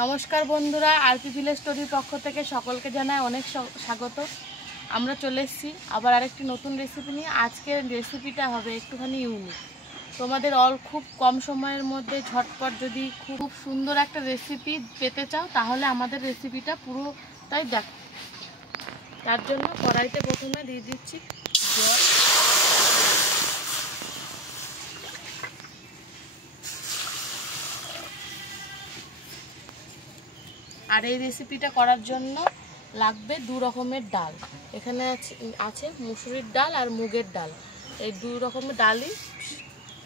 নমস্কার বন্ধুরা, RP village স্টোরির পক্ষ থেকে সকলকে জানাই অনেক স্বাগত। আমরা চলে এসেছি আবার আরেকটি নতুন রেসিপি নিয়ে। আজকের রেসিপিটা হবে একটুখানি ইউনিক। তোমাদের খুব কম সময়ের মধ্যে ঝটপট যদি খুব সুন্দর একটা রেসিপি পেতে চাও তাহলে আমাদের রেসিপিটা পুরোটাই দেখো। তার জন্য কড়াইতে প্রথমে দিয়ে দিচ্ছি জল। আর এই রেসিপিটা করার জন্য লাগবে দু রকমের ডাল। এখানে আছে মুসুরির ডাল আর মুগের ডাল। এই দুই রকমের ডালই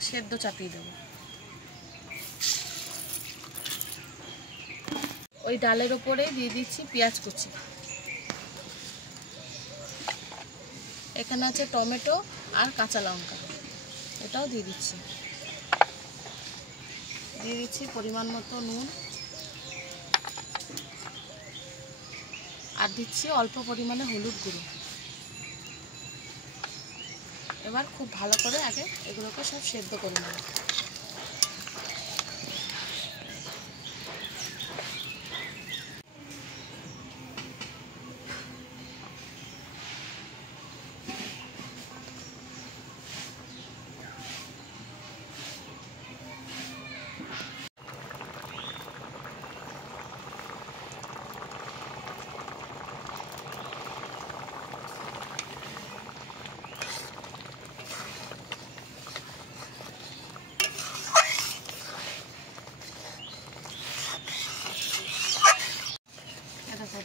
সেদ্ধ চাপিয়ে দেবো। ওই ডালের ওপরে দিয়ে দিচ্ছি পেঁয়াজ কুচি। এখানে আছে টমেটো আর কাঁচা লঙ্কা, এটাও দিয়ে দিচ্ছি। দিয়ে দিচ্ছি পরিমাণ মতো নুন, আর দিচ্ছি অল্প পরিমাণে হলুদ গুঁড়ো। এবার খুব ভালো করে আগে এগুলোকে সব সেদ্ধ করে নেব।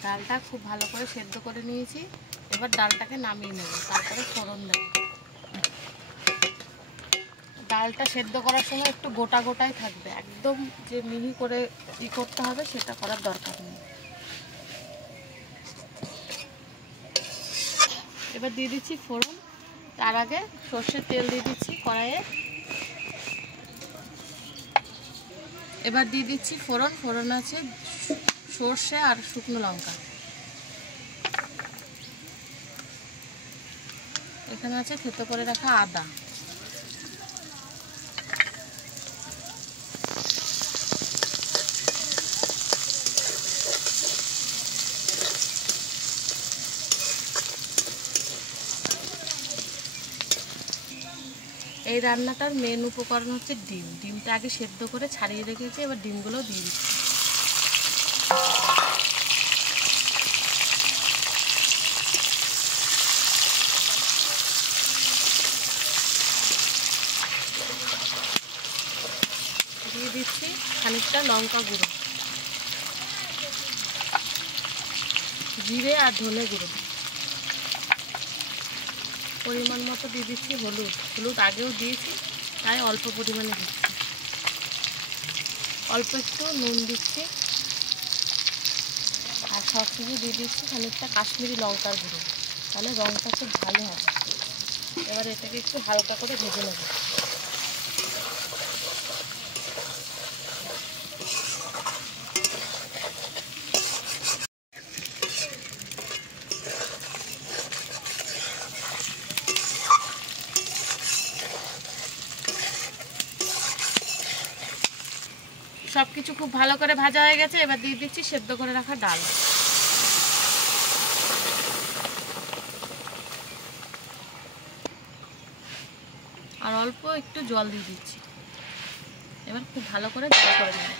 ডালটা খুব ভালো করে সেদ্ধ করে নিয়েছি। এবার ডালটাকে নামিয়ে নেব, তারপরে ফোড়ন দেব। ডালটা সেদ্ধ করার সময় একটু গোটা গোটাই থাকবে, একদম যে মিহি করে করতে হবে সেটা করার দরকার নেই। এবার দিয়ে দিচ্ছি ফোড়ন। তার আগে সর্ষের তেল দিয়ে দিচ্ছি কড়াইয়ে। এবার দিয়ে দিচ্ছি ফোড়ন আছে সর্ষে আর শুকনো লঙ্কা। এখানে আছে থেতো করে রাখা আদা। এই রান্নাটার মেন উপকরণ হচ্ছে ডিম। ডিমটা আগে সেদ্ধ করে ছাড়িয়ে রেখেছি, এবার ডিমগুলো দিয়ে দিচ্ছি। দিয়ে দিচ্ছি খানিকটা লঙ্কা গুঁড়ো, জিরে আর ধনে গুঁড়ো। পরিমাণ মতো দিয়ে দিচ্ছি হলুদ আগেও দিয়েছি, তাই অল্প পরিমাণে দিচ্ছি। অল্প একটু নুন দিচ্ছি, আর সব কিছু দিয়ে দিচ্ছি খানিকটা কাশ্মীরি লঙ্কার গুঁড়ো, তাহলে রঙটা খুব ভালো হবে। এবার এটাকে একটু হালকা করে ভেজে নেব। সব কিছু খুব ভালো করে ভাজা হয়ে গেছে। এবার দিয়ে দিচ্ছি সেদ্ধ করে রাখা ডাল। আর অল্প একটু জল দিয়ে দিচ্ছি। এবার খুব ভালো করে জাল করে নেব।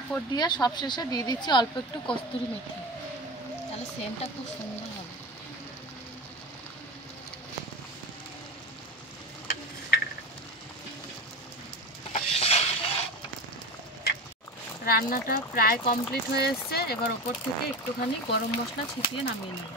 ওপর দিয়ে সবশেষে দিয়ে দিচ্ছি অল্প একটু কস্তুরি মেথি, তাহলে সেন্টটা খুব সুন্দর হবে। রান্নাটা প্রায় কমপ্লিট হয়ে এসছে। এবার ওপর থেকে একটুখানি গরম মশলা ছিটিয়ে নামিয়ে নেব।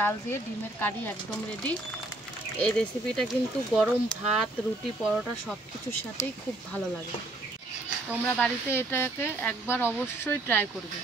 ডাল দিয়ে ডিমের কারি একদম রেডি। এই রেসিপিটা কিন্তু গরম ভাত, রুটি, পরোটা সব কিছুর সাথেই খুব ভালো লাগে। তোমরা বাড়িতে এটাকে একবার অবশ্যই ট্রাই করবে।